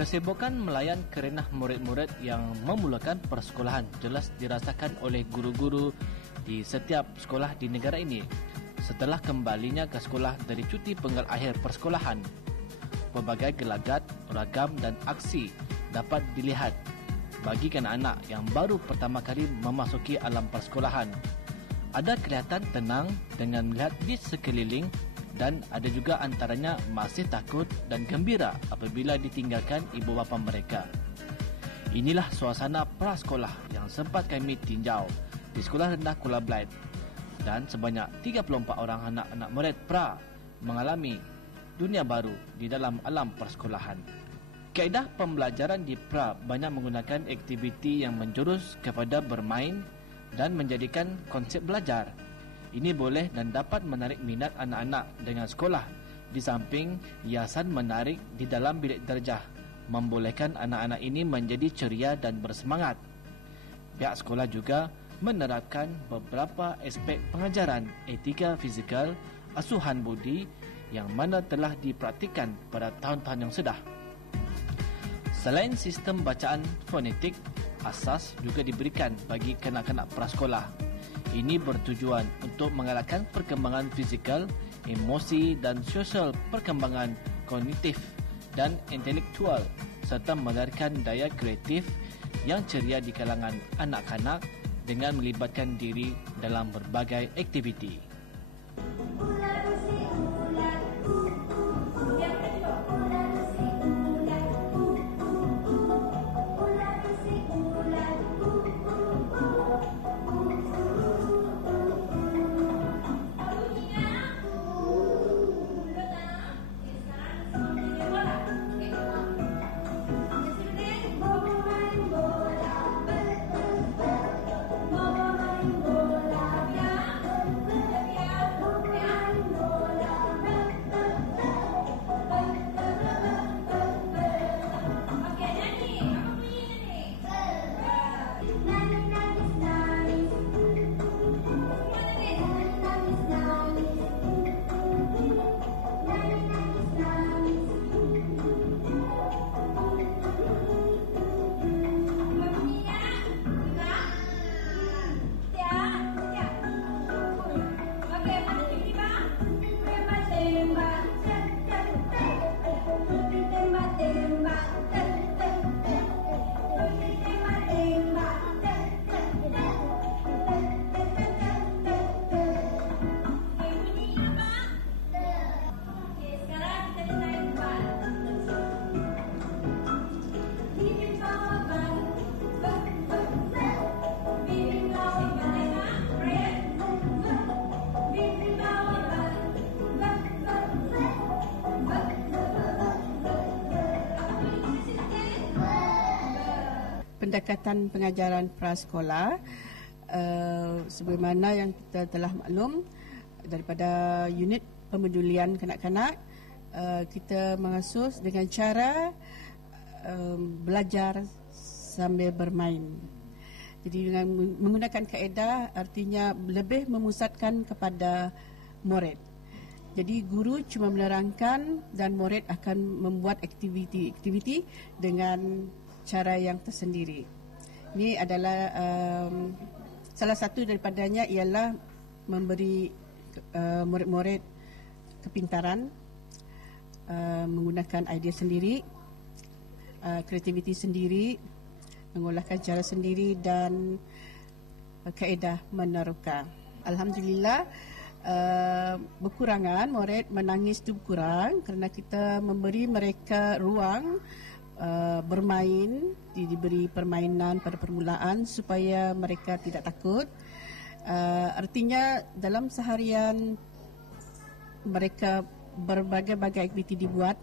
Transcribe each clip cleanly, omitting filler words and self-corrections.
Kesibukan melayan kerenah murid-murid yang memulakan persekolahan jelas dirasakan oleh guru-guru di setiap sekolah di negara ini setelah kembalinya ke sekolah dari cuti penggal akhir persekolahan. Pelbagai gelagat, ragam dan aksi dapat dilihat bagi kanak-kanak yang baru pertama kali memasuki alam persekolahan. Ada kelihatan tenang dengan melihat di sekeliling dan ada juga antaranya masih takut dan gembira apabila ditinggalkan ibu bapa mereka. Inilah suasana prasekolah yang sempat kami tinjau di Sekolah Rendah Kuala Belait, dan sebanyak 34 orang anak-anak murid pra mengalami dunia baru di dalam alam persekolahan. Kaedah pembelajaran di pra banyak menggunakan aktiviti yang menjurus kepada bermain dan menjadikan konsep belajar. Ini boleh dan dapat menarik minat anak-anak dengan sekolah, di samping hiasan menarik di dalam bilik darjah membolehkan anak-anak ini menjadi ceria dan bersemangat. Pihak sekolah juga menerapkan beberapa aspek pengajaran etika fizikal, asuhan budi yang mana telah dipraktikkan pada tahun-tahun yang sudah. Selain sistem bacaan fonetik, asas juga diberikan bagi kanak-kanak prasekolah. Ini bertujuan untuk mengalahkan perkembangan fizikal, emosi dan sosial, perkembangan kognitif dan intelektual serta melahirkan daya kreatif yang ceria di kalangan anak-anak dengan melibatkan diri dalam berbagai aktiviti. Pendekatan pengajaran prasekolah sebagaimana yang kita telah maklum daripada unit pemedulian kanak-kanak, kita mengasuh dengan cara belajar sambil bermain. Jadi dengan menggunakan kaedah artinya lebih memusatkan kepada murid. Jadi guru cuma menerangkan dan murid akan membuat aktiviti dengan cara yang tersendiri. Ini adalah salah satu daripadanya ialah memberi murid-murid kepintaran, menggunakan idea sendiri, kreativiti sendiri, mengolahkan cara sendiri dan kaedah meneroka. Alhamdulillah, berkurangan murid menangis itu berkurang kerana kita memberi mereka ruang bermain, diberi permainan pada permulaan supaya mereka tidak takut. Artinya dalam seharian mereka berbagai-bagai aktiviti dibuat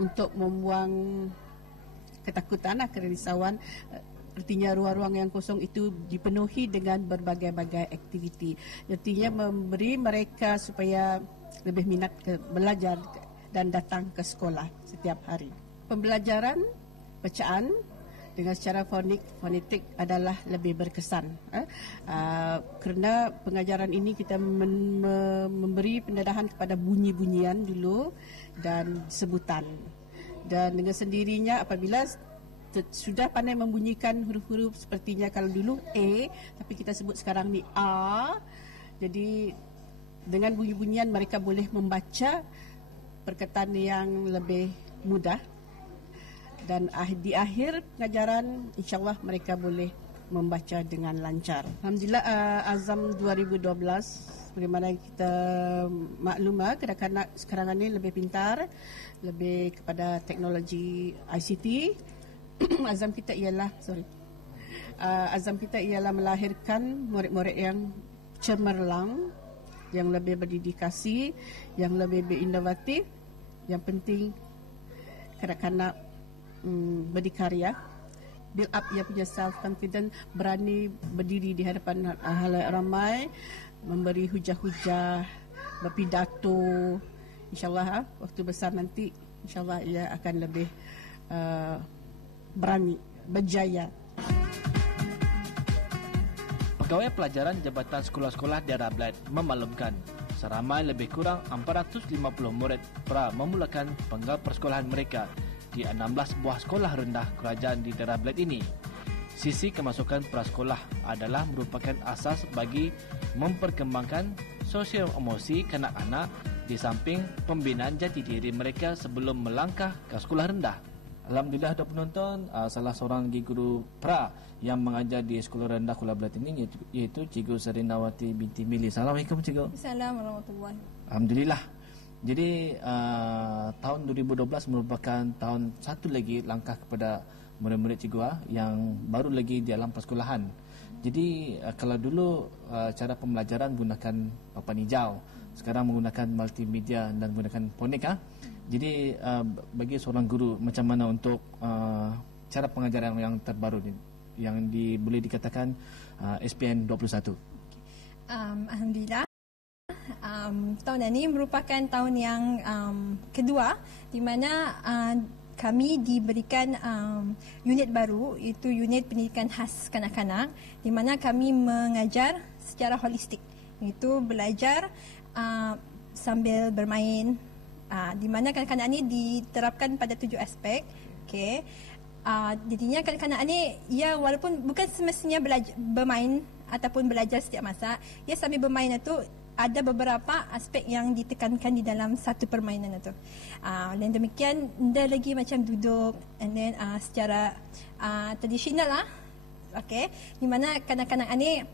untuk membuang ketakutan, kerisauan. Artinya ruang-ruang yang kosong itu dipenuhi dengan berbagai-bagai aktiviti. Artinya memberi mereka supaya lebih minat belajar dan datang ke sekolah setiap hari. Pembelajaran bacaan dengan secara fonetik adalah lebih berkesan kerana pengajaran ini kita memberi pendedahan kepada bunyi-bunyian dulu dan sebutan. Dan dengan sendirinya apabila sudah pandai membunyikan huruf-huruf sepertinya kalau dulu A, tapi kita sebut sekarang ni A. Jadi dengan bunyi-bunyian mereka boleh membaca perkataan yang lebih mudah. Dan di akhir pengajaran insya-Allah mereka boleh membaca dengan lancar. Alhamdulillah, Azam 2012 bagaimana kita maklum kanak-kanak sekarang ini lebih pintar, lebih kepada teknologi ICT. Azam kita ialah melahirkan murid-murid yang cemerlang, yang lebih berdedikasi, yang lebih berinovatif. Yang penting kanak-kanak berdikarya, build up ia punya self confidence, berani berdiri di hadapan halayak ramai, memberi hujah-hujah, berpidato. InsyaAllah waktu besar nanti InsyaAllah ia akan lebih berani, berjaya. Pegawai Pelajaran Jabatan Sekolah-Sekolah Daerah Bled memaklumkan seramai lebih kurang 450 murid pra memulakan penggal persekolahan mereka di 16 buah sekolah rendah kerajaan di daerah Bled ini. Sisi kemasukan prasekolah adalah merupakan asas bagi memperkembangkan sosial emosi kanak-kanak di samping pembinaan jati diri mereka sebelum melangkah ke sekolah rendah. Alhamdulillah ada penonton, salah seorang guru pra yang mengajar di sekolah rendah Kuala Bled ini iaitu Cikgu Serinawati binti Mili. Assalamualaikum Cikgu. Assalamualaikum warahmatullahi. Alhamdulillah. Jadi tahun 2012 merupakan tahun satu lagi langkah kepada murid-murid cikgu yang baru lagi di alam persekolahan. Jadi kalau dulu cara pembelajaran menggunakan papan hijau, sekarang menggunakan multimedia dan menggunakan ponik. Jadi bagi seorang guru macam mana untuk cara pengajaran yang terbaru yang boleh dikatakan SPN 21? Alhamdulillah. Tahun ini merupakan tahun yang kedua di mana kami diberikan unit baru, iaitu unit pendidikan khas kanak-kanak, di mana kami mengajar secara holistik, iaitu belajar sambil bermain, di mana kanak-kanak ini diterapkan pada 7 aspek. Okey. Jadinya kanak-kanak ini walaupun bukan semestinya bermain ataupun belajar setiap masa, sambil bermain itu ada beberapa aspek yang ditekankan di dalam satu permainan itu. Dan demikian, ada lagi macam duduk, and then secara tradisional okay, di mana kanak-kanak ni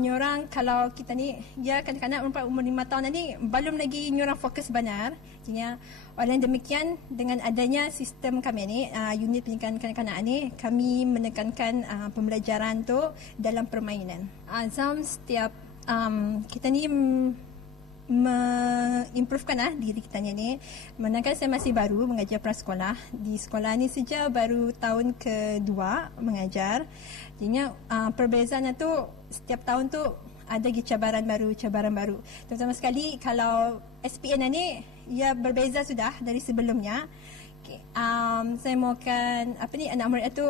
nyorang kalau kita ni kanak-kanak umur 5 tahun ni belum lagi nyorang fokus benar. Jadi oleh demikian, dengan adanya sistem kami ni, unit pendidikan kanak-kanak ni, kami menekankan pembelajaran tu dalam permainan. Azam setiap kita ni mengimprovekan diri kita ni. Manakala saya masih baru mengajar prasekolah, di sekolah ni saja baru tahun kedua mengajar. Jadinya perbezaan tu setiap tahun tu ada cabaran baru. Terutama sekali kalau SPN ni berbeza sudah dari sebelumnya. Okay. Saya mahukan anak murid tu,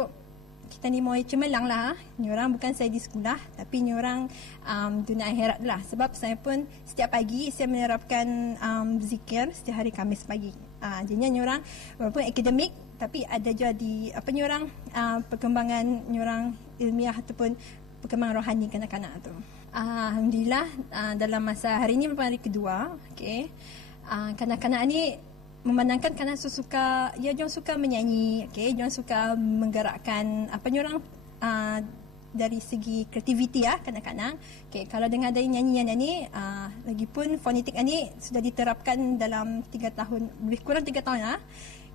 kita ni mau cemerlang lah. Ni orang bukan saya di sekolah, tapi ni orang dunia akhirat lah. Sebab saya pun setiap pagi saya menerapkan zikir setiap hari Khamis pagi. Jadinya ni orang walaupun akademik, tapi ada juga di ni orang perkembangan ni orang ilmiah ataupun perkembangan rohani kanak-kanak tu. Alhamdulillah, dalam masa hari ini merupakan hari kedua. Okay. Kanak-kanak ni memandangkan kanak suka, jangan suka menyanyi, okay, jangan suka menggerakkan orang dari segi kreativiti kanak-kanak. Okay, kalau dengan ada nyanyian ni, lagipun fonetik ni sudah diterapkan dalam 3 tahun, lebih kurang 3 tahun lah.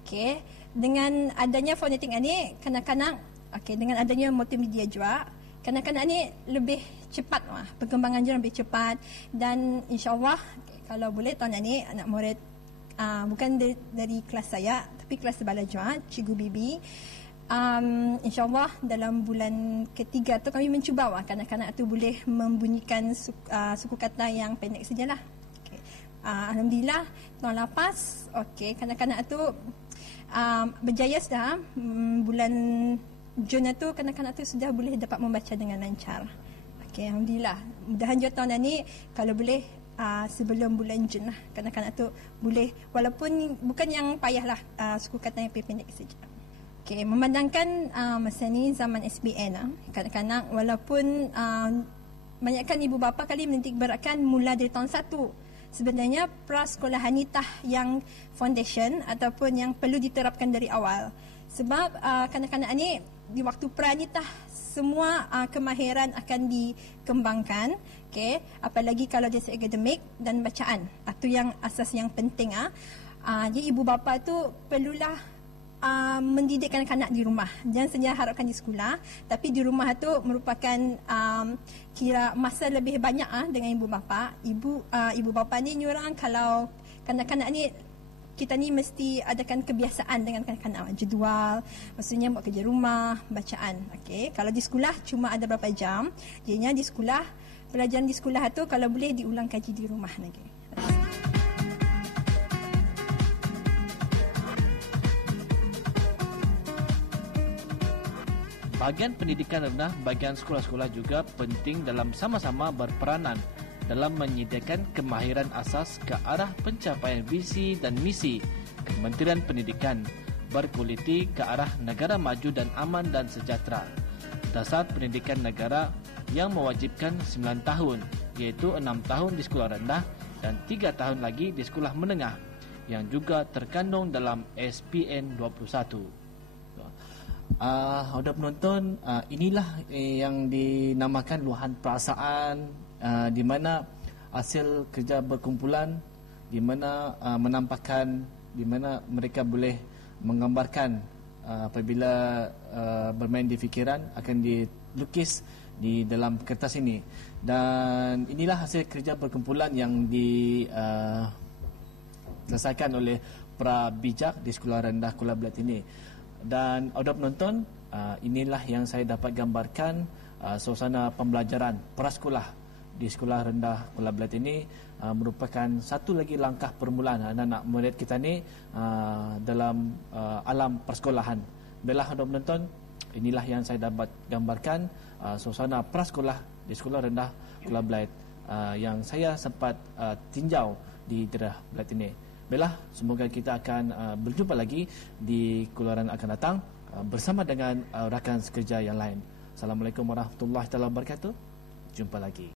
Okay, dengan adanya fonetik ni, kanak-kanak, okay, dengan adanya multimedia juga, kanak-kanak ni lebih cepat, perkembangan dia lebih cepat. Dan insyaAllah, okay, kalau boleh tahun ni anak murid bukan dari kelas saya, tapi kelas sebelah juga, Cikgu Bibi. InsyaAllah dalam bulan ketiga tu kami mencuba kanak-kanak tu boleh membunyikan suku kata yang pendek sajalah. Okay. Alhamdulillah tahun lepas, okay, kanak-kanak tu berjaya sudah. Bulan Jun tu kanak-kanak tu sudah boleh dapat membaca dengan lancar. Okay, Alhamdulillah. Mudahan juga tahun ni kalau boleh sebelum bulan Jun lah. Kanak-kanak tu boleh, walaupun bukan yang payah lah, suku kata yang pendek saja. Okay, memandangkan masa ni zaman SBN lah, kanak-kanak walaupun banyakkan ibu bapa kali menitik beratkan mula dari tahun 1. Sebenarnya prasekolahan ni tah yang foundation ataupun yang perlu diterapkan dari awal. Sebab kanak-kanak ni di waktu pra ni tah semua kemahiran akan dikembangkan. Okay, apalagi kalau dari segi akademik dan bacaan. Itu yang asas yang penting. Jadi ibu bapa tu perlulah mendidik kanak-kanak di rumah. Jangan saja harapkan di sekolah, tapi di rumah tu merupakan kira masa lebih banyak dengan ibu bapa. Ibu bapa ni orang kalau kanak-kanak ni, kita ni mesti adakan kebiasaan dengan kanak-kanak, jadual, maksudnya buat kerja rumah, bacaan. Okey, kalau di sekolah cuma ada berapa jam, jadinya di sekolah, pelajaran di sekolah tu kalau boleh diulang kaji di rumah lagi. Bahagian pendidikan rendah, bahagian sekolah-sekolah juga penting dalam sama-sama berperanan dalam menyediakan kemahiran asas ke arah pencapaian visi dan misi Kementerian Pendidikan berkualiti ke arah negara maju dan aman dan sejahtera. Dasar pendidikan negara yang mewajibkan 9 tahun, iaitu 6 tahun di sekolah rendah dan 3 tahun lagi di sekolah menengah yang juga terkandung dalam SPN 21. Sudah penonton, inilah yang dinamakan luahan perasaan, di mana hasil kerja berkumpulan, di mana menampakkan, di mana mereka boleh menggambarkan apabila bermain di fikiran akan dilukis di dalam kertas ini. Dan inilah hasil kerja berkumpulan yang diselesaikan oleh para bijak di Sekolah Rendah Kuala Belat ini. Dan audio penonton, inilah yang saya dapat gambarkan suasana pembelajaran prasekolah di Sekolah Rendah Kuala Belat ini merupakan satu lagi langkah permulaan anak-anak murid kita ni dalam alam persekolahan. Baiklah audio penonton, inilah yang saya dapat gambarkan suasana prasekolah di Sekolah Rendah Kuala Belat yang saya sempat tinjau di daerah Belat ini. Baiklah, semoga kita akan berjumpa lagi di keluaran akan datang bersama dengan rakan sekerja yang lain. Assalamualaikum warahmatullahi wabarakatuh. Jumpa lagi.